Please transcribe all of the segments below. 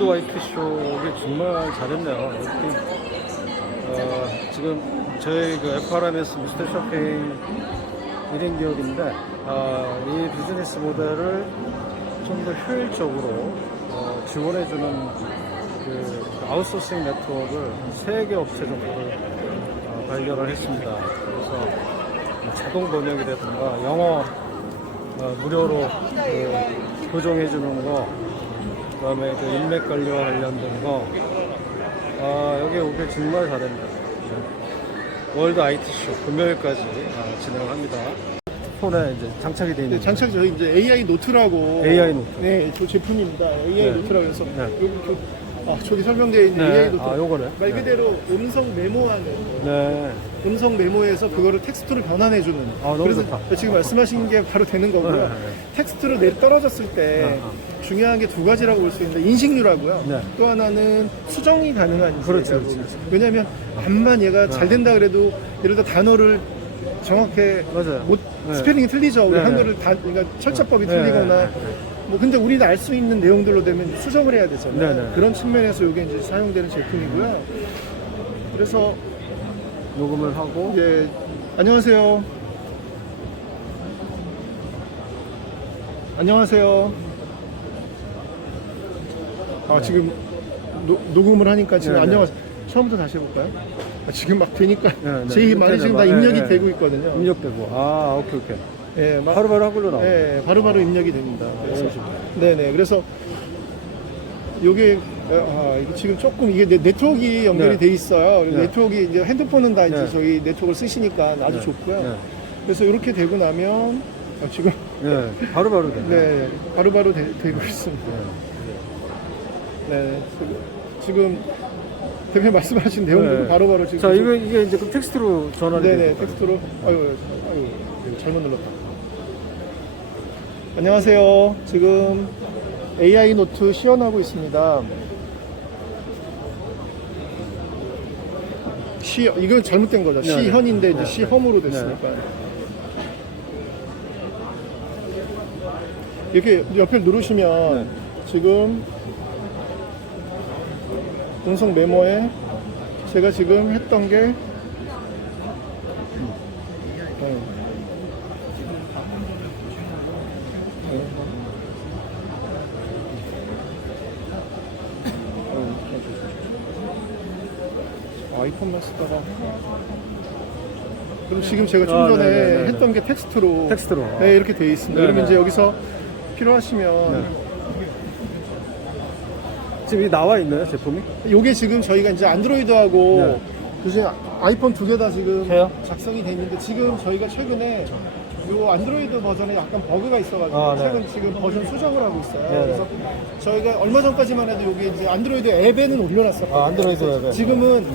와이트 쇼이 정말 잘했네요. 이렇게 어, 지금 저희 그 FRMS 미스터 쇼핑 1인 기업인데 어, 이 비즈니스 모델을 좀 더 효율적으로 어, 지원해주는 그 아웃소싱 네트워크를 세개 업체 정도를 어, 발견을 했습니다. 그래서 뭐 자동 번역이라든가 영어 어, 무료로 그 교정해주는 거 그다음에 그 인맥 관리와 관련된 거. 아, 여기 오길 정말. 네. 월드 IT 쇼 금요일까지 아, 진행합니다. 폰에 이제 장착이 되어 있는 네, 장착 저희 이제 AI 노트라고 AI 노트. 네, 저 제품입니다. AI 네. 노트라고 해서 네. 여기 저, 아, 저기 설명되어 있는 네. AI 노트. 아, 요거네. 말 네. 그대로 음성 메모하는 네. 음성 메모에서 그거를 텍스트로 변환해주는. 아, 너무 그래서 좋다. 지금 말씀하신 게 바로 되는 거고요. 네, 네. 텍스트로 내 떨어졌을 때 네, 중요한 게 두 가지라고 볼 수 있는데 인식률하고요. 네. 또 하나는 수정이 가능한지. 그렇죠, 그렇죠, 그렇죠. 왜냐하면 암만 얘가 잘 네. 된다 그래도 예를 들어 단어를 맞아요. 못 네. 스페링이 틀리죠. 우리 네, 네. 한글을 다 그러니까 철자법이 네, 틀리거나 네, 네. 뭐 근데 우리는 알 수 있는 내용들로 되면 수정을 해야 되잖아요. 네, 네. 그런 측면에서 이게 이제 사용되는 제품이고요. 그래서 녹음을 하고 이제 안녕하세요. 안녕하세요. 아 지금 노- 녹음을 하니까 지금 네, 네. 안녕하세요. 처음부터 다시 해볼까요? 아, 지금 막 되니까 네, 네. 제 말이 지금 다 네, 입력이 네. 되고 있거든요. 입력되고. 아, 오케이, 오케이. 예, 막 바로바로 하글로 나오고. 네, 바로바로 입력이 됩니다. 그래서, 좋다. 네네. 그래서, 요게, 아, 이게 지금 조금 이게 네- 네트워크가 연결이 네. 돼 있어요. 그리고 네. 네 트워크, 이제 핸드폰은 다 이제 네. 저희 네트워크를 쓰시니까 아주 네. 좋고요. 네. 그래서 이렇게 되고 나면, 아, 지금, 네. 바로바로 되네. 네, 바로바로 되, 되고 있습니다. 네. 지금, 대표님 말씀하신 내용들도 네. 바로바로 지금. 자, 계속- 이거, 이게 이제 그 텍스트로 전환이 네네, 되는 거예요. 텍스트로. 아유, 아유, 이거 잘못 눌렀다. 안녕하세요. 지금 AI 노트 시연하고 있습니다. 시, 이건 잘못된 거죠. 네네. 시현인데 이제 네. 시험으로 됐으니까. 이렇게 옆에 누르시면 네. 지금 음성 메모에 제가 지금 했던 게 아이폰만 쓰다가 그리고 지금 제가 좀 아, 전에 네네네네. 했던 게 텍스트로 텍스트로. 네, 이렇게 돼 있습니다. 네네. 그러면 이제 여기서 필요하시면 네. 지금 이 나와 있나요, 제품이? 요게 지금 저희가 이제 안드로이드하고 네. 요즘 아이폰 두 개 다 지금 해요? 작성이 돼 있는데 지금 저희가 최근에 요 안드로이드 버전에 약간 버그가 있어가지고 아, 네. 최근 지금 버전 수정을 하고 있어요. 네, 네. 그래서 저희가 얼마 전까지만 해도 여기 이제 안드로이드 앱에는 올려놨었거든요. 아, 안드로이드 앱에. 지금은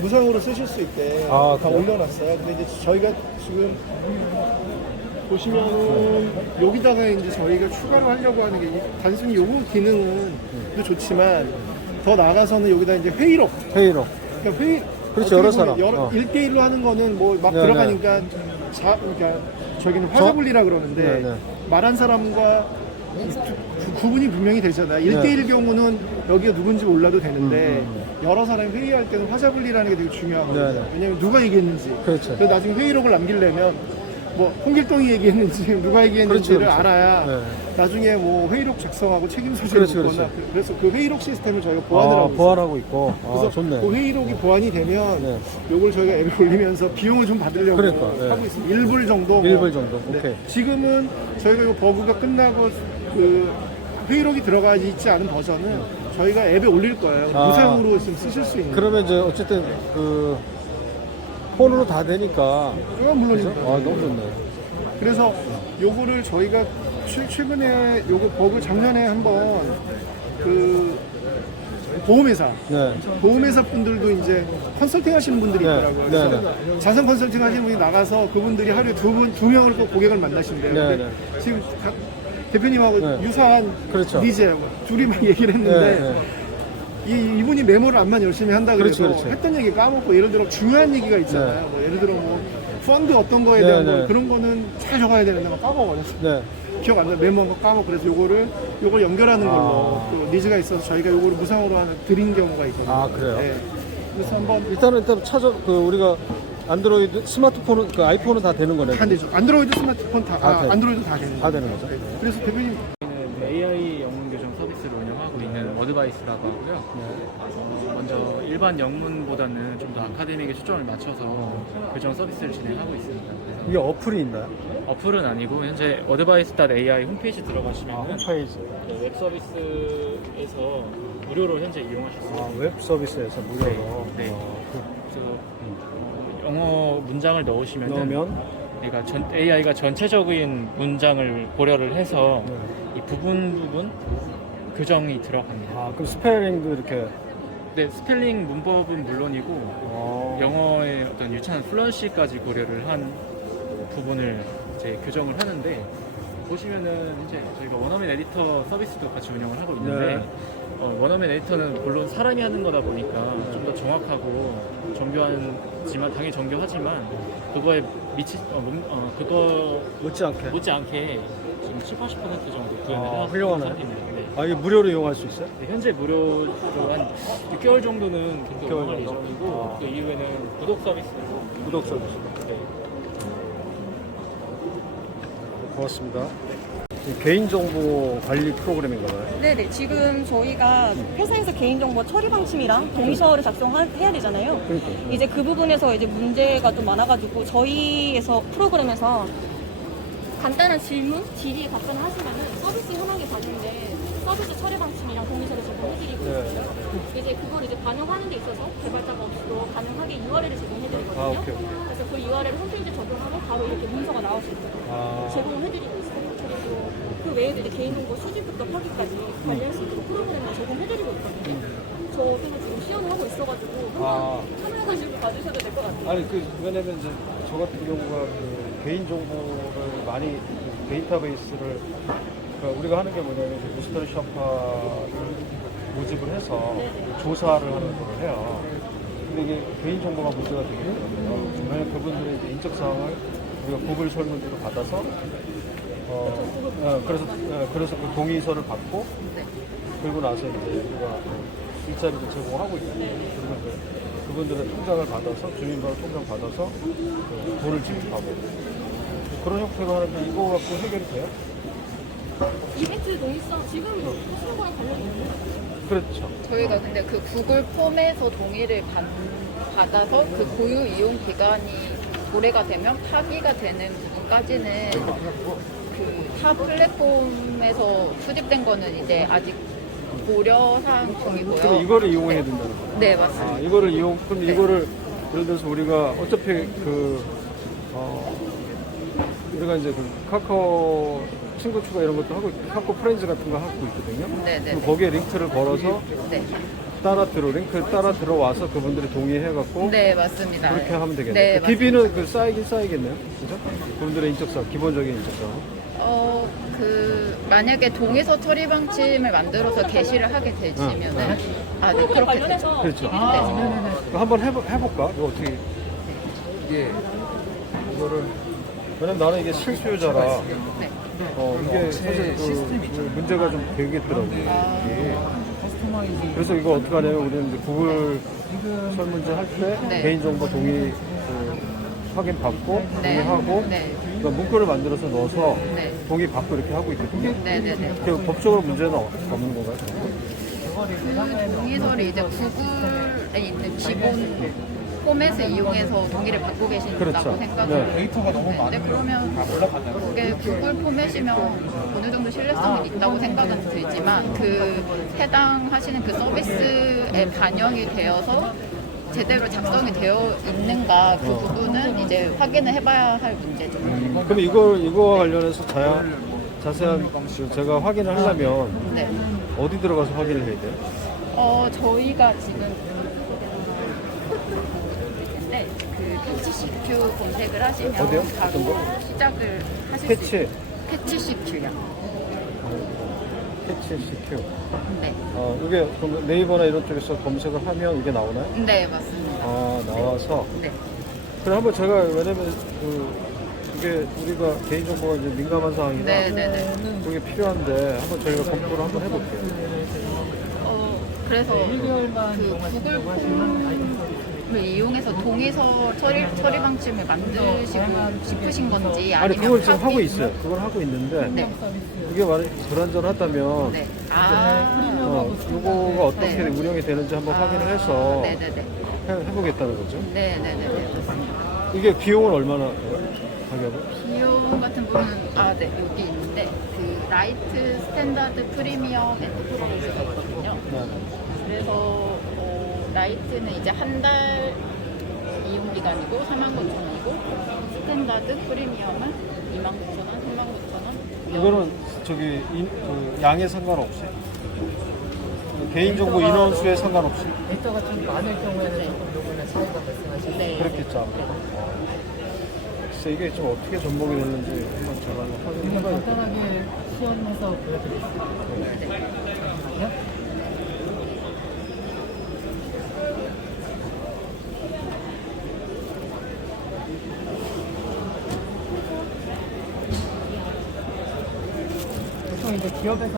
무상으로 쓰실 수 있게 아, 다 그래요? 올려놨어요. 근데 이제 저희가 지금 보시면은 여기다가 이제 저희가 추가로 하려고 하는 게 이- 단순히 요거 기능은 도 좋지만 더 나아가서는 여기다 이제 회의록 회의로. 그러니까 회의 그렇죠, 어떻게 여러 보면 사람. 여러 어. 1대1로 하는 거는 뭐 막 네, 들어가니까 자 그러니까 저기는 화자분리라 그러는데 네, 네. 말한 사람과 구- 구분이 분명히 되잖아 요. 1대1 경우는 여기가 누군지 몰라도 되는데 음, 여러 사람이 회의할 때는 화자분리라는 게 되게 중요하거든요. 네, 네. 왜냐면 누가 얘기했는지. 그렇죠. 그래서 나중에 회의록을 남기려면 뭐 홍길동이 얘기했는지 누가 얘기했는지를 그렇죠, 그렇죠. 알아야 네. 나중에 뭐 회의록 작성하고 책임 소재 그렇죠, 묻거나 그렇죠. 그- 그래서 그 회의록 시스템을 저희가 보완을 아, 하고 있어요. 보완하고 있고. 그래서 아, 좋네. 그 회의록이 보완이 되면 네. 요걸 저희가 앱에 올리면서 비용을 좀 받으려고 그러니까, 네. 하고 있습니다. 1불 정도. 뭐. 1불 정도, 네. 오케이. 지금은 저희가 이거 버그가 끝나고 그 회의록이 들어가 있지 않은 버전은 저희가 앱에 올릴 거예요. 아. 무상으로 좀 쓰실 수 있는. 그러면 이제 어쨌든 그 폰으로 다 되니까. 그건 물론 그죠? 아, 너무 좋네. 그래서 요거를 저희가 최, 최근에 요거 버그 작년에 한번 그 보험회사 네. 보험회사 분들도 이제 컨설팅 하시는 분들이 네, 있더라고요. 네, 그래서 자산 컨설팅 하시는 분이 나가서 그분들이 하루에 두 분, 두 명을 꼭 고객을 만나신대요. 네, 근데 네. 지금 각 대표님하고 네. 유사한 그렇죠. 니즈 둘이 막 얘기를 했는데 네, 네. 이, 이분이 메모를 안만 열심히 한다 그렇죠, 그래서 그렇죠. 했던 얘기 까먹고 예를 들어 중요한 얘기가 있잖아요. 뭐 예를 들어 뭐 펀드 어떤 거에 대한 네, 거 네. 그런 거는 잘 적어야 되는데 막 까먹어요. 네. 기억 안 나. 메모한 거 까먹고 그래서 요거를 요걸 연결하는 걸로 아. 또 니즈가 있어서 저희가 요거를 무상으로 하나 드린 경우가 있거든요. 아, 그래요? 네. 그래서 한번 일단은 일단 찾아 그 우리가 안드로이드 스마트폰은 그 아이폰은 다 되는 거네. 다 되죠. 안드로이드 스마트폰 다, 다 아, 돼요. 안드로이드 다 되는 다. 되는 거죠. 네. 그래서 대표님 저희는 AI 영문 교정 서비스를 운영하고 있는 어드바이스라고 하고요. 어, 먼저 일반 영문보다는 좀 더 아카데믹에 초점을 맞춰서 교정 서비스를 진행하고 있습니다. 그래서 이게 어플이 있나요? 어플은 아니고 현재 어드바이스.ai 홈페이지 들어가시면 아, 홈페이지. 웹 서비스에서 무료로 현재 이용하실 수 아, 있습니다. 웹 서비스에서 무료로. 네. 어, 그, 그래서 어, 영어 문장을 넣으시면 넣으면 우리가 전, AI가 전체적인 문장을 고려를 해서 네. 이 부분 부분 교정이 들어갑니다. 아, 그럼 스페링도 이렇게 네, 스펠링 문법은 물론이고 어, 영어의 어떤 유창한 플런시까지 고려를 한 부분을 이제 교정을 하는데 보시면은 이제 저희가 원어민 에디터 서비스도 같이 운영을 하고 있는데 네. 어, 원어민 에디터는 물론 사람이 하는 거다 보니까 좀 더 정확하고 정교하지만 당연히 정교하지만 그거에 미치 어, 몸- 어, 그거 못지않게. 못지않게 지금 7, 80% 정도 구현을 아, 하고 훌륭하네. 상태입니다. 네. 아, 이게 무료로 이용할 수 있어요? 네, 현재 무료로 한 6개월 정도는 계속 6개월 운영할 정도? 예정이고 아. 그 이후에는 구독 서비스로 구독 서비스. 네. 고맙습니다. 이 개인정보 관리 프로그램인가 봐요. 네네 지금 저희가 회사에서 개인정보 처리 방침이랑 동의서를 작성해야 되잖아요. 그러니까. 이제 그 부분에서 이제 문제가 좀 많아가지고 저희에서 프로그램에서 간단한 질문, 질의에 답변하시면은 서비스 현황이 받는데 서비스 처리 방침이랑 동의서를 제공해드리고 네. 있어요. 이제 그걸 이제 반영하는 데 있어서 개발자가 없이도 가능하게 URL을 제공해드리거든요. 아, 오케이. 그래서 그 URL 홈페이지 적용하고 바로 이렇게 문서가 나올 수 있도록 아, 제공을 해드리고 있어요. 그리고 그 외에도 이제 개인 정보 수집부터 파기까지 관리할 수 있도록 프로그램을 제공해드리고 있거든요. 저도 지금 시연을 하고 있어가지고 아. 한번 참여해가지고 봐주셔도 될 것 같아요. 아니 그 왜냐면 이제 저 같은 경우가 그 개인 정보를 많이 그 데이터베이스를 그러니까 우리가 하는 게 뭐냐면 미스터 셔파를 모집을 해서. 조사를 하는 걸 해요. 근데 이게 개인 정보가 문제가 되게 되거든요. 왜냐면 그분들의 인적 사항을 우리가 구글 설문지로 받아서 어, 어, 그래서 어, 그래서 그 동의서를 받고 그리고 나서 이제 우리가 일자리를 제공하고 있거든요. 그리고 이제 그분들의 통장을 받아서 주민번호 통장 받아서 그 돈을 지급하고 그런 형태로 하는데 이거 갖고 해결이 돼요? 이벤트 동의성 지금 하시는 거랑 관련이 있나요? 그렇죠. 저희가 근데 그 구글 폼에서 동의를 받, 받아서 그 고유 이용 기간이 도래가 되면 파기가 되는 부분까지는 그 타 플랫폼에서 수집된 거는 이제 아직 고려 사항 그럼 중이고요. 이거를 이용해야 된다는 거예요. 네 맞습니다. 아, 이거를 이용, 그럼 이거를 예를 들어서 우리가 어차피 그, 어, 우리가 이제 그 카카오 친구 추가 이런 것도 하고, 있- 카카오 프렌즈 같은 거 하고 있거든요. 네 네. 그럼 거기에 링크를 걸어서 네. 따라 들어, 링크 따라 들어와서 그분들이 동의해갖고 네 맞습니다. 그렇게 하면 되겠네요. 네, 그 DB는 그 쌓이긴 쌓이겠네요. 그죠? 그분들의 인적사항, 기본적인 인적사항. 어, 그, 만약에 동의서 처리 방침을 만들어서 게시를 하게 되시면은, 응, 아, 네, 그렇게 되죠. 그렇죠. 아, 아, 그럼 한번 해보, 해볼까? 이거 어떻게. 이게, 이거를. 왜냐면 나는 이게 실수요자라. 네. 어, 이게 사실 그, 그 문제가 좀 되겠더라고요. 이게. 그래서 이거 어떻게 하냐면 우리는 이제 구글 설문지 할때 네. 개인정보 동의 그, 확인 받고 네. 동의하고 네. 그러니까 문구를 만들어서 넣어서 네. 동의 받고 이렇게 하고 있거든요. 네 네 네. 그 법적으로 문제는 없- 없는 건가요? 그 동의서를 이제 구글에 있는 기본 포맷을 이용해서 동의를 받고 계신다고 그렇죠. 생각을 네. 데이터가 너무 많은데 그러면 그게 구글 포맷이면 어느 정도 신뢰성은 있다고 생각은 들지만 그 해당하시는 그 서비스에 반영이 되어서 제대로 작성이 되어 있는가 그 부분은 이제 확인을 해봐야 할 문제죠. 그럼 이거 이거와 관련해서 자, 자세한 그 제가 확인을 하려면 네. 어디 들어가서 확인을 해야 돼요? 어, 저희가 지금 네, 그 패치CQ 검색을 하시면 어디요? 어떤 바로 거? 시작을 하실 수 패치, 있어요. 패치CQ요. 패치 CQ. 네. 어, 이게 그럼 네이버나 이런 쪽에서 검색을 하면 이게 나오나요? 네, 맞습니다. 아 나와서 네. 그래 한번 제가 왜냐면 그 그게 우리가 개인정보가 이제 민감한 상황이라 네 네 네. 그게 필요한데 한번 저희가 검토를 한번 해볼게요. 어, 그래서 그 구글 폼 을 이용해서 동의서 처리, 처리 방침을 만드시고 싶으신 건지 아니 아니면 그걸 지금 하고 있어요. 그걸 하고 있는데 네. 이게 만약 불안전하다면 네. 아. 어, 요거가 어떻게 네. 운영이 되는지 한번 확인을 해서 네 네 네. 해, 해보겠다는 거죠. 네 네 네 네. 이게 비용은 얼마나? 가격은? 비용 같은 부분은 아, 네. 여기 있는데 그 라이트 스탠다드 프리미엄 있거든요. 네. 그래서 어, 라이트는 이제 한 달 이용 기간이고 49,000원이고 스탠다드 프리미엄은 29,000원, 39,000원. 이거는 저기 인, 그 양에 상관없이 개인정보 인원수에 상관없이 데이터가 좀 많을 경우에는 조금 요거는 차이가 발생하실 네. 그렇겠죠. 아무래도. 글쎄 이게 좀 어떻게 전복이 됐는지 한번 제가 한번 확인해봐야겠다. 간단하게 시연해서 보여드릴게요. 잠깐만요. Gracias.